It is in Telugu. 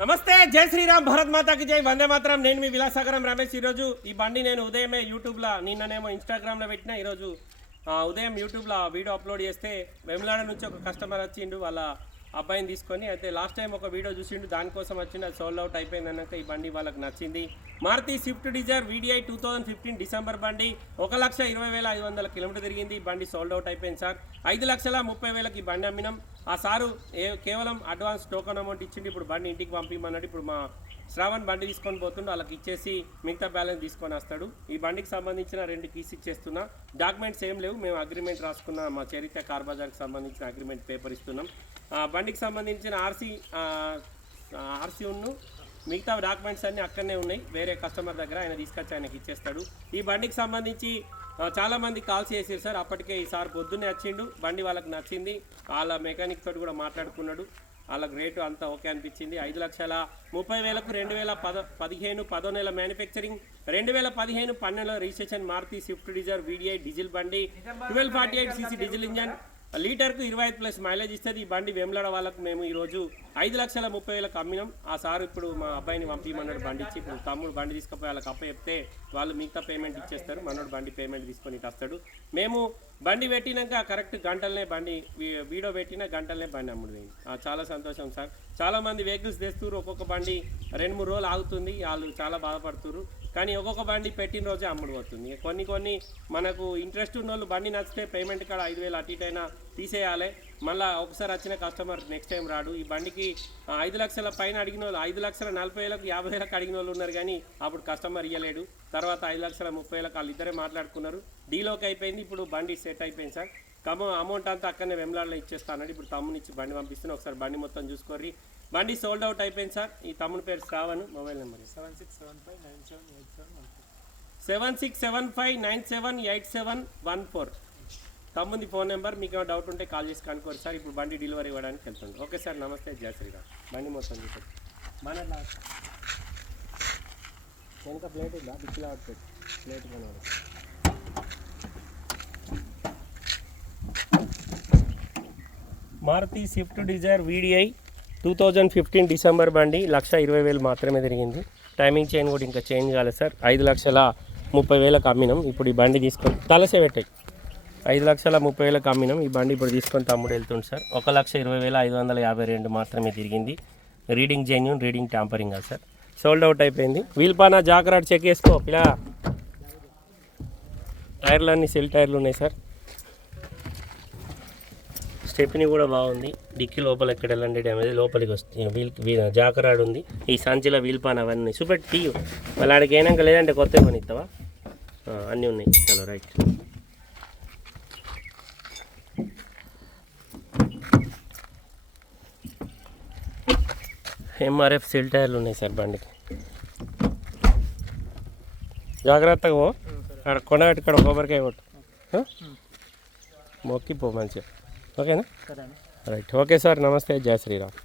నమస్తే జై శ్రీరామ్ భరత్ మాతాకి జై. వందే మాత్రం. నేను మీ విలాసాగరం రమేష్. ఈరోజు ఈ బండి నేను ఉదయమే యూట్యూబ్లో నిన్ననేమో ఇన్స్టాగ్రామ్లో పెట్టిన. ఈరోజు ఉదయం యూట్యూబ్లో వీడియో అప్లోడ్ చేస్తే వెమ్లాడ నుంచి ఒక కస్టమర్ వచ్చిండు. వాళ్ళ అబ్బాయిని తీసుకొని అయితే లాస్ట్ టైం ఒక వీడియో చూసిండు దానికోసం వచ్చింది అది సోల్డ్ అవుట్ అయిపోయింది అన్నాక ఈ బండి వాళ్ళకి నచ్చింది. Maruti Swift Dzire VDI two thousand fifteen December బండి ఒక లక్ష ఇరవై వేల ఐదు వందల కిలోమీటర్ తిరిగింది. ఈ బండి సోల్డ్ అవుట్ అయిపోయింది సార్. ఐదు లక్షల ముప్పై వేలకి ఈ బండి అమ్మినాం. ఆ సారు ఏ కేవలం అడ్వాన్స్ టోకన్ అమౌంట్ ఇచ్చిండి ఇప్పుడు బండి ఇంటికి పంపించమన్నాడు ఇప్పుడు మా శ్రావణ్ బండి తీసుకొని పోతుండు వాళ్ళకి ఇచ్చేసి మిగతా బ్యాలెన్స్ తీసుకొని వస్తాడు. ఈ బండికి సంబంధించిన రెండు కీస్ ఇచ్చేస్తున్నా. డాక్యుమెంట్స్ ఏం లేవు మేము అగ్రిమెంట్ రాసుకున్న మా చరిత్ర కార్ బజార్కి సంబంధించిన అగ్రిమెంట్ పేపర్ ఇస్తున్నాం. బండికి సంబంధించిన ఆర్సీ ఆర్సీ ఉన్ను మిగతా డాక్యుమెంట్స్ అన్నీ అక్కడనే ఉన్నాయి. వేరే కస్టమర్ దగ్గర ఆయన తీసుకొచ్చి ఆయనకి ఇచ్చేస్తాడు. ఈ బండికి సంబంధించి చాలామంది కాల్ మంది కాల్స్ చేసారు సార్. అప్పటికే ఈ సార్ పొద్దున్నే వచ్చిండు. బండి వాళ్ళకి నచ్చింది. వాళ్ళ మెకానిక్ తోటి కూడా మాట్లాడుకున్నాడు. వాళ్ళకి రేటు అంతా ఓకే అనిపించింది. ఐదు లక్షల ముప్పై వేలకు రెండు వేల పద పదిహేను పదో నెల మ్యానుఫ్యాక్చరింగ్ రెండు వేల పదిహేను పన్నెండులో registration Maruti Swift Dzire VDI diesel బండి twelve forty eight CC diesel engine లీటర్కు ఇరవై ఐదు ప్లస్ మైలేజ్ ఇస్తుంది. ఈ బండి వెమ్లాడ వాళ్ళకు మేము ఈరోజు ఐదు లక్షల ముప్పై వేలకు అమ్మినాం. ఆ సార్ ఇప్పుడు మా అబ్బాయిని పంపించమన్నాడు బండి ఇచ్చి ఇప్పుడు తమ్ముడు బండి తీసుకుపోయి వాళ్ళకి అప్ప చెప్తే వాళ్ళు మిగతా పేమెంట్ ఇచ్చేస్తారు. మనోడు బండి పేమెంట్ తీసుకొని వస్తాడు మేము బండి పెట్టినాక కరెక్ట్ గంటలనే బండి వీడియో పెట్టిన గంటలనే బండి అమ్ముడు చాలా సంతోషం సార్. చాలామంది వెహికల్స్ తెస్తున్నారు ఒక్కొక్క బండి రెండు మూడు రోజులు ఆగుతుంది. వాళ్ళు చాలా బాధపడుతున్నారు కానీ ఒక్కొక్క బండి పెట్టిన రోజే అమ్ముడు పోతుంది. కొన్ని కొన్ని మనకు ఇంట్రెస్ట్ ఉన్న వాళ్ళు బండి నచ్చితే పేమెంట్ కాడ ఐదు వేలు అటు ఇటైనా తీసేయాలి. మళ్ళీ ఒకసారి వచ్చిన కస్టమర్ నెక్స్ట్ టైం రాడు. ఈ బండికి ఐదు లక్షల పైన అడిగిన వాళ్ళు ఐదు లక్షల నలభై వేలకు యాభై వేలకు అడిగిన వాళ్ళు ఉన్నారు కానీ అప్పుడు కస్టమర్ ఇవ్వలేడు తర్వాత ఐదు లక్షల ముప్పై వేలకు వాళ్ళు ఇద్దరే మాట్లాడుకున్నారు. డీలోకి అయిపోయింది. ఇప్పుడు బండి సెట్ అయిపోయింది సార్. కమ అమౌంట్ అంతా అక్కడనే వెమ్లాడలో ఇచ్చేస్తానండి. ఇప్పుడు తమ్ముని ఇచ్చి బండి పంపిస్తున్నా ఒకసారి బండి మొత్తం చూసుకోర్రి. బండి సోల్డ్ అవుట్ అయిపోయింది సార్. ఈ తమ్ముని పేరు Shravan mobile number seven six seven five nine seven eight seven seven six seven five nine seven eight seven one four. తమ్ముంది phone number మీకు ఏమైనా డౌట్ ఉంటే కాల్ చేసి కనుక్కోరు సార్. ఇప్పుడు బండి డెలివరీ ఇవ్వడానికి వెళ్తుంది ఓకే సార్ నమస్తే. జయ శ్రీరామ్. బండి మొత్తం చూసారు మన వెనక ప్లేట్ ఉందా? Out plate కొనవాలి Maruti Swift Dzire VDI two thousand fifteen December బండి లక్ష ఇరవై వేలు మాత్రమే తిరిగింది. టైమింగ్ చైన్ కూడా ఇంకా చేంజ్ కాలేదు సార్. ఐదు లక్షల ముప్పై వేలకు అమ్మినాం. ఇప్పుడు ఈ బండి తీసుకొని తలసే పెట్టాయి. ఐదు లక్షల ముప్పై వేలకు అమ్మినాం. ఈ బండి ఇప్పుడు తీసుకొని తమ్ముడు వెళ్తుంది సార్. ఒక లక్ష ఇరవై వేల ఐదు వందల యాభై రెండు మాత్రమే తిరిగింది. రీడింగ్ జెన్యున్ రీడింగ్ ట్యాంపరింగ్ కాదు సార్. సోల్డ్ అవుట్ అయిపోయింది. వీల్పానా జాగ్రత్త చెక్ చేసుకో పిలా టైర్లు సెల్ టైర్లు ఉన్నాయి సార్. స్టెప్ని కూడా బాగుంది. డిక్కి లోపల ఎక్కడ ఎలాంటి డ్యామేజ్ లోపలికి వస్తుంది వీల్ జాకరాడు ఉంది. ఈ సంచిలో వీల్ పాన్ అవన్నీ. చూపెట్టి తీయు మళ్ళీ ఆడికి అయినాక లేదంటే కొత్త కొని ఇస్తావా అన్నీ ఉన్నాయి. చలో రైట్. ఎంఆర్ఎఫ్ సెల్ టైర్లు ఉన్నాయి సార్ బండికి. జాగ్రత్తగా పో. అక్కడ కొండగట్టి ఇక్కడ కొబ్బరికాయ కొట్టు. ఆ? మొక్కి పో మంచిగా. ఓకేనా సరే రైట్ ఓకే సార్ నమస్తే జై శ్రీరామ్